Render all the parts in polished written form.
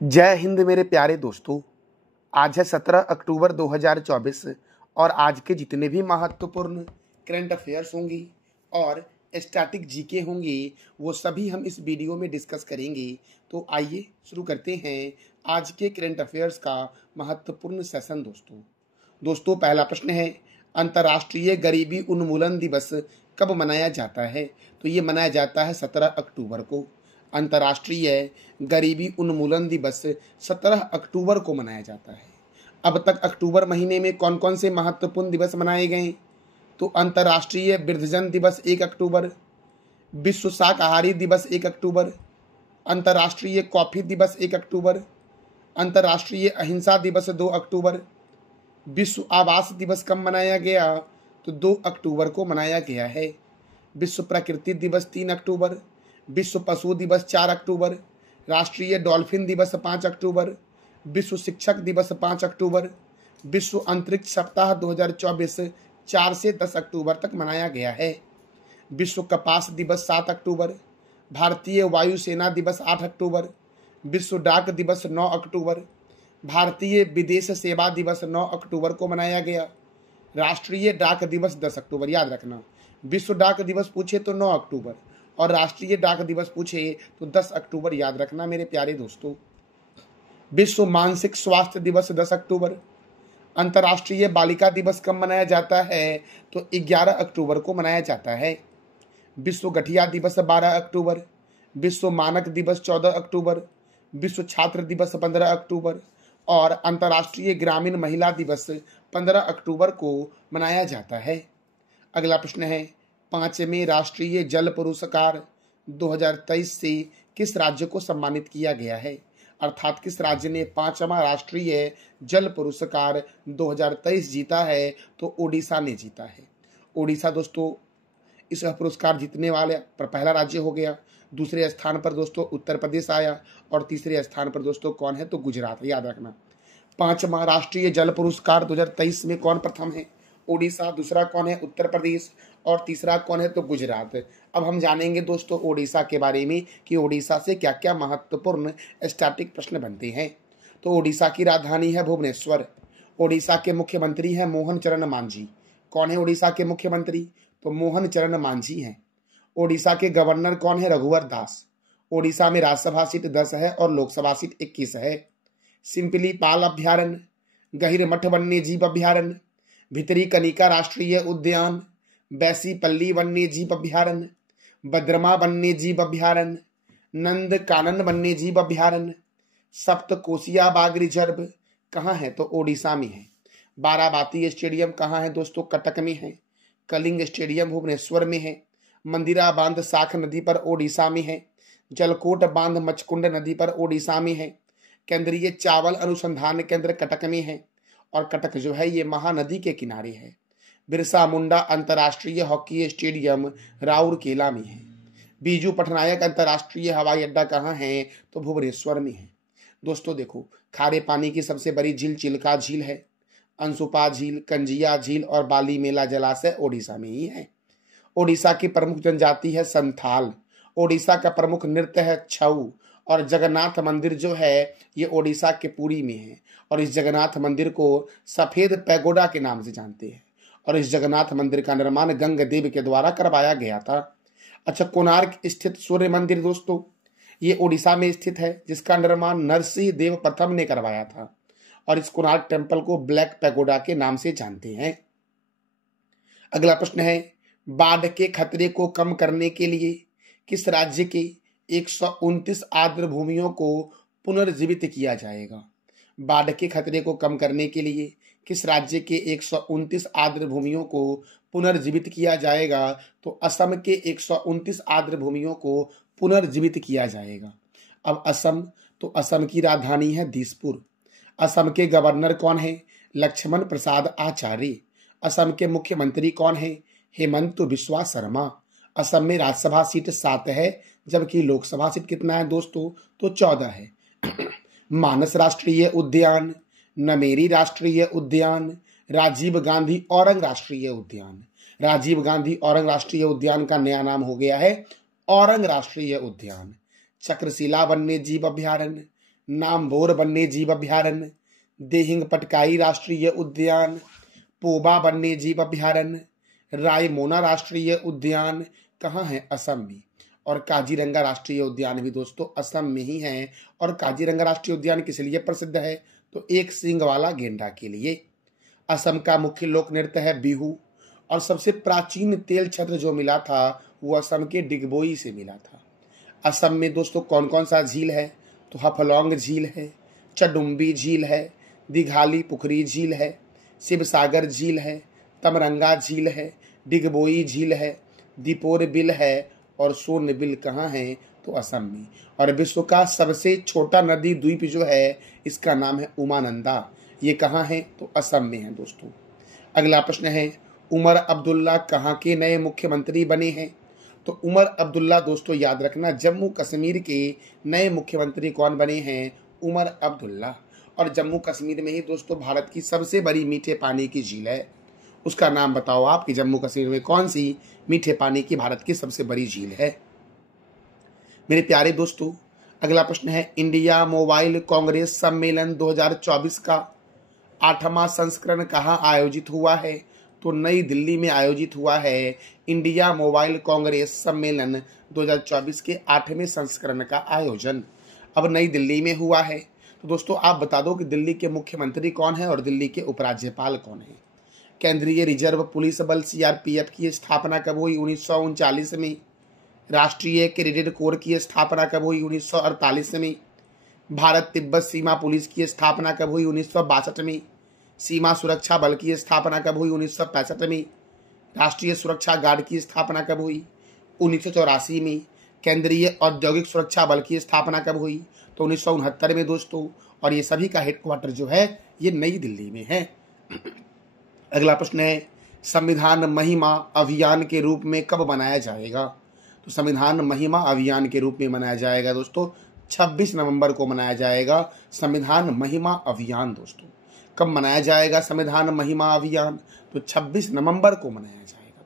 जय हिंद मेरे प्यारे दोस्तों। आज है 17 अक्टूबर 2024 और आज के जितने भी महत्वपूर्ण करंट अफेयर्स होंगी और स्टैटिक जीके होंगी वो सभी हम इस वीडियो में डिस्कस करेंगे। तो आइए शुरू करते हैं आज के करंट अफेयर्स का महत्वपूर्ण सेशन। दोस्तों पहला प्रश्न है, अंतर्राष्ट्रीय गरीबी उन्मूलन दिवस कब मनाया जाता है? तो ये मनाया जाता है 17 अक्टूबर को। अंतर्राष्ट्रीय गरीबी उन्मूलन दिवस 17 अक्टूबर को मनाया जाता है। अब तक अक्टूबर महीने में कौन कौन से महत्वपूर्ण दिवस मनाए गए? तो अंतर्राष्ट्रीय वृद्धजन दिवस 1 अक्टूबर, विश्व शाकाहारी दिवस 1 अक्टूबर, अंतर्राष्ट्रीय कॉफी दिवस 1 अक्टूबर, अंतर्राष्ट्रीय अहिंसा दिवस 2 अक्टूबर। विश्व आवास दिवस कब मनाया गया? तो 2 अक्टूबर को मनाया गया है। विश्व प्रकृति दिवस 3 अक्टूबर, विश्व पशु दिवस 4 अक्टूबर, राष्ट्रीय डॉल्फिन दिवस 5 अक्टूबर, विश्व शिक्षक दिवस 5 अक्टूबर, विश्व अंतरिक्ष सप्ताह 2024 4 से 10 अक्टूबर तक मनाया गया है। विश्व कपास दिवस 7 अक्टूबर, भारतीय वायुसेना दिवस 8 अक्टूबर, विश्व डाक दिवस 9 अक्टूबर, भारतीय विदेश सेवा दिवस 9 अक्टूबर को मनाया गया। राष्ट्रीय डाक दिवस 10 अक्टूबर, याद रखना। विश्व डाक दिवस पूछे तो 9 अक्टूबर और राष्ट्रीय डाक दिवस पूछे तो 10 अक्टूबर, याद रखना मेरे प्यारे दोस्तों। विश्व मानसिक स्वास्थ्य दिवस 10 अक्टूबर। अंतर्राष्ट्रीय बालिका दिवस कब मनाया जाता है? तो 11 अक्टूबर को मनाया जाता है। विश्व गठिया दिवस 12 अक्टूबर, विश्व मानक दिवस 14 अक्टूबर, विश्व छात्र दिवस 15 अक्टूबर और अंतर्राष्ट्रीय ग्रामीण महिला दिवस 15 अक्टूबर को मनाया जाता है। अगला प्रश्न है, 5वें राष्ट्रीय जल पुरस्कार 2023 से किस राज्य को सम्मानित किया गया है? अर्थात किस राज्य ने 5वां राष्ट्रीय जल पुरस्कार 2023 जीता है? तो ओडिशा ने जीता है। ओडिशा दोस्तों इस पुरस्कार जीतने वाले पर पहला राज्य हो गया। दूसरे स्थान पर दोस्तों उत्तर प्रदेश आया और तीसरे स्थान पर दोस्तों कौन है? तो गुजरात, याद रखना। 5वां राष्ट्रीय जल पुरस्कार 2023 में कौन प्रथम है? ओडिशा। दूसरा कौन है? उत्तर प्रदेश। और तीसरा कौन है? तो गुजरात। अब हम जानेंगे दोस्तों ओडिशा के बारे में कि ओडिशा से क्या क्या महत्वपूर्ण स्टैटिक प्रश्न बनते हैं। तो ओडिशा की राजधानी है भुवनेश्वर। ओडिशा के मुख्यमंत्री हैं मोहन चरण मांझी। कौन है ओडिशा के मुख्यमंत्री? तो मोहन चरण मांझी हैं। ओडिशा के गवर्नर कौन है? रघुवर दास। ओडिशा में राज्यसभा सीट 10 है और लोकसभा सीट 21 है। सिंपली पाल अभ्यारण्य, गहिरमठ वन्य जीव अभ्यारण्य, भितरी कनिका राष्ट्रीय उद्यान, बैसीपल्ली वन्य जीव अभ्यारण्य, बद्रमा वन्य जीव अभ्यारण्य, नंद कानन वन्य जीव अभ्यारण्य, सप्तकोशिया बाघ रिजर्व कहाँ है? तो ओडिशा में है। बाराबाती स्टेडियम कहाँ है दोस्तों? कटक में है। कलिंग स्टेडियम भुवनेश्वर में है। मंदिरा बांध साख नदी पर ओडिशा में है। जलकोट बांध मचकुंड नदी पर ओडिशा में है। केंद्रीय चावल अनुसंधान केंद्र कटक में है और कटक जो है ये महानदी के किनारे है। बिरसा मुंडा अंतर्राष्ट्रीय हॉकी स्टेडियम राउरकेला में है। बीजू पटनायक अंतर्राष्ट्रीय हवाई अड्डा कहाँ है? तो भुवनेश्वर में है। दोस्तों देखो, खारे पानी की सबसे बड़ी झील चिल्का झील है। अंशुपा झील, कंजिया झील और बाली मेला जलाशय ओडिशा में ही है। ओडिशा की प्रमुख जनजाति है संथाल। ओडिशा का प्रमुख नृत्य है छऊ और जगन्नाथ मंदिर जो है ये ओडिशा के पुरी में है और इस जगन्नाथ मंदिर को सफेद पैगोडा के नाम से जानते हैं और इस जगन्नाथ मंदिर का निर्माण गंगदेव के द्वारा करवाया गया था। अच्छा, कोणार्क स्थित सूर्य मंदिर दोस्तों ये ओडिशा में स्थित है जिसका निर्माण नरसिंह देव प्रथम ने करवाया था और इस कोणार्क टेम्पल को ब्लैक पैगोडा के नाम से जानते हैं। अगला प्रश्न है, बाढ़ के खतरे को कम करने के लिए किस राज्य के 129 आर्द्र भूमियों को पुनर्जीवित किया जाएगा? बाढ़ के खतरे को कम करने के लिए किस राज्य के 129 आर्द्र भूमियों को पुनर्जीवित किया जाएगा? तो असम के 129 आर्द्र भूमियों को पुनर्जीवित किया जाएगा। अब असम, तो असम की राजधानी है दिसपुर। असम के गवर्नर कौन है? लक्ष्मण प्रसाद आचार्य। असम के मुख्यमंत्री कौन है? हेमंत बिस्वा शर्मा। असम में राज्यसभा सीट 7 है जबकि लोकसभा सीट कितना है दोस्तों? तो 14 है। मानस राष्ट्रीय उद्यान, नमेरी राष्ट्रीय उद्यान, राजीव गांधी औरंग राष्ट्रीय उद्यान। राजीव गांधी औरंग राष्ट्रीय उद्यान का नया नाम हो गया है औरंग राष्ट्रीय उद्यान। चक्रशिला वन्य जीव अभ्यारण्य, नामबोर वन्य जीव अभ्यारण्य, देहिंग पटकाई राष्ट्रीय उद्यान, पोबा वन्य जीव अभ्यारण्य, रायमोना राष्ट्रीय उद्यान कहाँ है? असम में। और काजीरंगा राष्ट्रीय उद्यान भी दोस्तों असम में ही है। और काजीरंगा राष्ट्रीय उद्यान किस लिए प्रसिद्ध है? तो एक सींग वाला गेंडा के लिए। असम का मुख्य लोक नृत्य है बिहू। और सबसे प्राचीन तेल छत्र जो मिला था वो असम के डिगबोई से मिला था। असम में दोस्तों कौन कौन सा झील है? तो हफलौंग झील है, चडुम्बी झील है, दिघाली पुखरी झील है, शिवसागर झील है, तमरंगा झील है, डिगबोई झील है, दीपोर बिल है और सोनबिल कहाँ है? तो असम में। और विश्व का सबसे छोटा नदी द्वीप जो है इसका नाम है उमानंदा। ये कहाँ है? तो असम में है दोस्तों। अगला प्रश्न है, उमर अब्दुल्ला कहाँ के नए मुख्यमंत्री बने हैं? तो उमर अब्दुल्ला दोस्तों याद रखना जम्मू कश्मीर के नए मुख्यमंत्री कौन बने हैं? उमर अब्दुल्ला। और जम्मू कश्मीर में ही दोस्तों भारत की सबसे बड़ी मीठे पानी की झील है। उसका नाम बताओ आप कि जम्मू कश्मीर में कौन सी मीठे पानी की भारत की सबसे बड़ी झील है? मेरे प्यारे दोस्तों अगला प्रश्न है, इंडिया मोबाइल कांग्रेस सम्मेलन 2024 का 8वां संस्करण कहाँ आयोजित हुआ है? तो नई दिल्ली में आयोजित हुआ है इंडिया मोबाइल कांग्रेस सम्मेलन 2024 के 8वें संस्करण का आयोजन अब नई दिल्ली में हुआ है। तो दोस्तों आप बता दो कि दिल्ली के मुख्यमंत्री कौन है और दिल्ली के उपराज्यपाल कौन है? केंद्रीय रिजर्व पुलिस बल सीआरपीएफ की स्थापना कब हुई? 1939 में। राष्ट्रीय कैडेट कोर की स्थापना कब हुई? 1948 में। भारत तिब्बत सीमा पुलिस की स्थापना कब हुई? 1962 में। सीमा सुरक्षा बल की स्थापना कब हुई? 1965 में। राष्ट्रीय सुरक्षा गार्ड की स्थापना कब हुई? 1984 में। केंद्रीय औद्योगिक सुरक्षा बल की स्थापना कब हुई? तो 1969 में दोस्तों। और ये सभी का हेडक्वार्टर जो है ये नई दिल्ली में है। अगला प्रश्न है, संविधान महिमा अभियान के रूप में कब मनाया जाएगा? तो संविधान महिमा अभियान के रूप में मनाया जाएगा दोस्तों 26 नवंबर को मनाया जाएगा संविधान महिमा अभियान। दोस्तों कब मनाया जाएगा संविधान महिमा अभियान? तो 26 नवंबर को मनाया जाएगा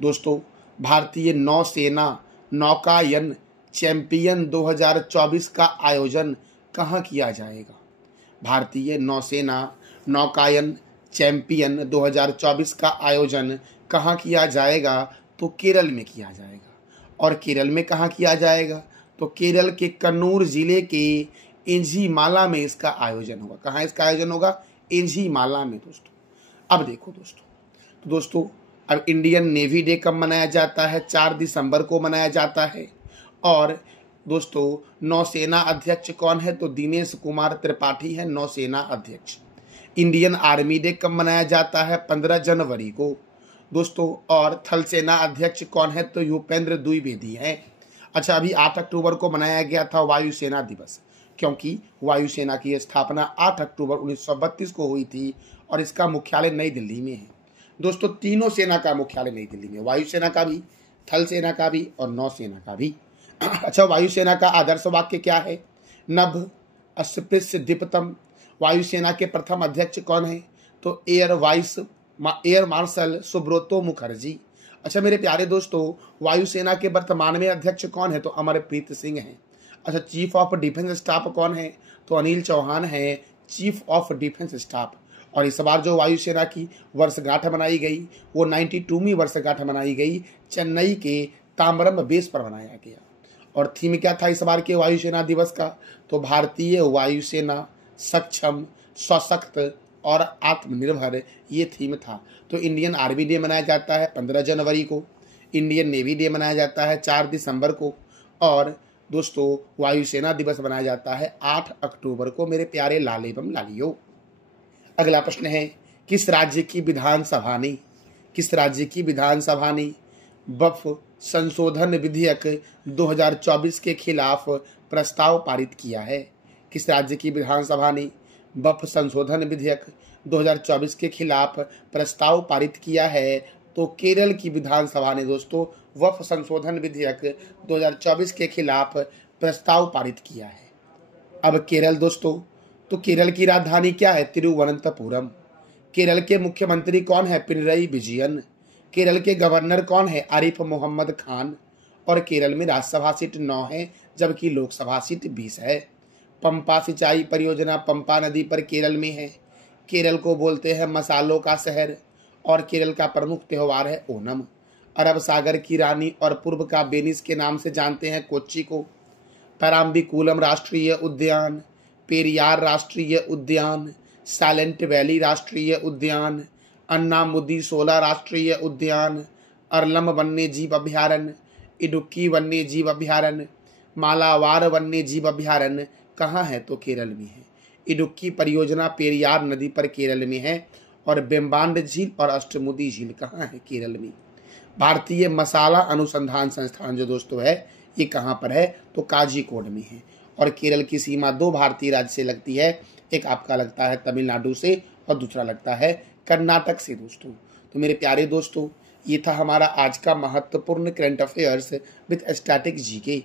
दोस्तों भारतीय नौसेना नौकायन चैंपियन 2024 का आयोजन कहाँ किया जाएगा? भारतीय नौसेना नौकायन चैंपियन 2024 का आयोजन कहाँ किया जाएगा? तो केरल में किया जाएगा। और केरल में कहाँ किया जाएगा? तो केरल के कन्नूर जिले के एंझीमाला में इसका आयोजन होगा। कहाँ इसका आयोजन होगा? एंझीमाला में दोस्तों। अब देखो दोस्तों अब इंडियन नेवी डे कब मनाया जाता है? 4 दिसंबर को मनाया जाता है। और दोस्तों नौसेना अध्यक्ष कौन है? तो दिनेश कुमार त्रिपाठी है नौसेना अध्यक्ष। इंडियन आर्मी डे कब मनाया जाता है? 15 जनवरी को दोस्तों। और थल सेना अध्यक्ष कौन है? तो भूपेंद्र द्विवेदी है। अच्छा अभी 8 अक्टूबर को मनाया गया था वायुसेना दिवस, क्योंकि वायुसेना की स्थापना 8 अक्टूबर 1932 को हुई थी और इसका मुख्यालय नई दिल्ली में है दोस्तों। तीनों सेना का मुख्यालय नई दिल्ली में, वायुसेना का भी, थल सेना का भी और नौसेना का भी। अच्छा वायुसेना का आदर्श वाक्य क्या है? नभ अस्पृश्य दीप्तम। वायुसेना के प्रथम अध्यक्ष कौन है? तो एयर मार्शल सुब्रतो मुखर्जी। अच्छा मेरे प्यारे दोस्तों वायुसेना के वर्तमान में अध्यक्ष कौन है? तो अमरप्रीत सिंह हैं। अच्छा चीफ ऑफ डिफेंस स्टाफ कौन है? तो अनिल चौहान है चीफ ऑफ डिफेंस स्टाफ। और इस बार जो वायुसेना की वर्षगांठ मनाई गई वो 92वीं वर्षगांठ मनाई गई, चेन्नई के ताम्बरम बेस पर मनाया गया। और थीम क्या था इस बार के वायुसेना दिवस का? तो भारतीय वायुसेना सक्षम सशक्त और आत्मनिर्भर, ये थीम था। तो इंडियन आर्मी डे मनाया जाता है 15 जनवरी को, इंडियन नेवी डे मनाया जाता है 4 दिसंबर को और दोस्तों वायुसेना दिवस मनाया जाता है 8 अक्टूबर को मेरे प्यारे लाल एवं लालियों। अगला प्रश्न है, किस राज्य की विधानसभा ने वक्फ संशोधन विधेयक 2024 के खिलाफ प्रस्ताव पारित किया है? किस राज्य की विधानसभा ने वक्फ संशोधन विधेयक 2024 के खिलाफ प्रस्ताव पारित किया है? तो केरल की विधानसभा ने दोस्तों वक्फ संशोधन विधेयक 2024 के खिलाफ प्रस्ताव पारित किया है। अब केरल दोस्तों, तो केरल की राजधानी क्या है? तिरुवनंतपुरम। केरल के मुख्यमंत्री कौन है? पिनरई विजयन। केरल के गवर्नर कौन है? आरिफ मोहम्मद खान। और केरल में राज्यसभा सीट 9 है जबकि लोकसभा सीट 20 है। पंपा सिंचाई परियोजना पंपा नदी पर केरल में है। केरल को बोलते हैं मसालों का शहर और केरल का प्रमुख त्यौहार है ओणम। अरब सागर की रानी और पूर्व का वेनिस के नाम से जानते हैं कोच्चि को। पेराम्बिकुलम राष्ट्रीय उद्यान, पेरियार राष्ट्रीय उद्यान, साइलेंट वैली राष्ट्रीय उद्यान, अन्नामुदी-शोला राष्ट्रीय उद्यान, अरलम वन्यजीव अभयारण्य, इडुक्की वन्यजीव अभयारण्य, मालावार वन्यजीव अभयारण्य कहाँ है? तो केरल में है। इडुक्की परियोजना पेरियार नदी पर केरल में है और बेम्बांड झील और अष्टमुदी झील कहाँ है? केरल में। भारतीय मसाला अनुसंधान संस्थान जो दोस्तों है ये कहाँ पर है? तो काजीकोड में है। और केरल की सीमा 2 भारतीय राज्य से लगती है, एक आपका लगता है तमिलनाडु से और दूसरा लगता है कर्नाटक से दोस्तों। तो मेरे प्यारे दोस्तों, ये था हमारा आज का महत्वपूर्ण current affairs with static GK.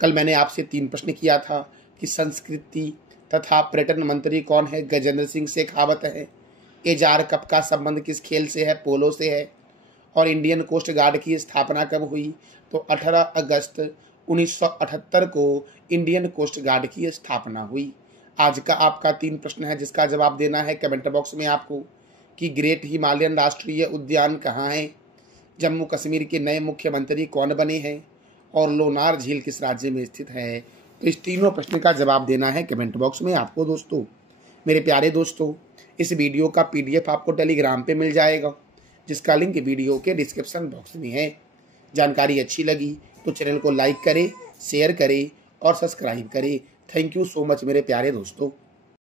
कल मैंने आपसे 3 प्रश्न किया था कि संस्कृति तथा पर्यटन मंत्री कौन है? गजेंद्र सिंह शेखावत है। एजार कप का संबंध किस खेल से है? पोलो से है। और इंडियन कोस्ट गार्ड की स्थापना कब हुई? तो 18 अगस्त 1978 को इंडियन कोस्ट गार्ड की स्थापना हुई। आज का आपका 3 प्रश्न है जिसका जवाब देना है कमेंट बॉक्स में आपको कि ग्रेट हिमालयन राष्ट्रीय उद्यान कहाँ है, जम्मू कश्मीर के नए मुख्यमंत्री कौन बने हैं और लोनार झील किस राज्य में स्थित है। तो इस तीनों प्रश्न का जवाब देना है कमेंट बॉक्स में आपको दोस्तों। मेरे प्यारे दोस्तों, इस वीडियो का PDF आपको टेलीग्राम पे मिल जाएगा जिसका लिंक वीडियो के डिस्क्रिप्शन बॉक्स में है। जानकारी अच्छी लगी तो चैनल को लाइक करें, शेयर करें और सब्सक्राइब करें। थैंक यू सो मच मेरे प्यारे दोस्तों।